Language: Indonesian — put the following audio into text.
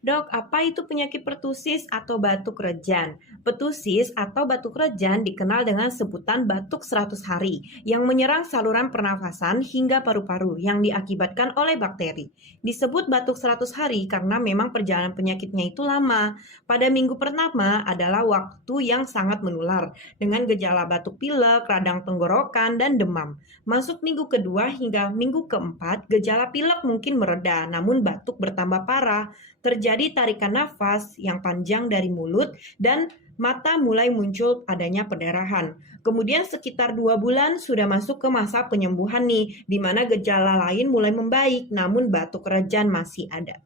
Dok, apa itu penyakit pertusis atau batuk rejan? Pertusis atau batuk rejan dikenal dengan sebutan batuk 100 hari yang menyerang saluran pernafasan hingga paru-paru yang diakibatkan oleh bakteri. Disebut batuk 100 hari karena memang perjalanan penyakitnya itu lama. Pada minggu pertama adalah waktu yang sangat menular dengan gejala batuk pilek, radang tenggorokan, dan demam. Masuk minggu kedua hingga minggu keempat, gejala pilek mungkin mereda namun batuk bertambah parah. Terjadi tarikan nafas yang panjang dari mulut dan mata mulai muncul adanya perdarahan. Kemudian sekitar 2 bulan sudah masuk ke masa penyembuhan nih, di mana gejala lain mulai membaik, namun batuk rejan masih ada.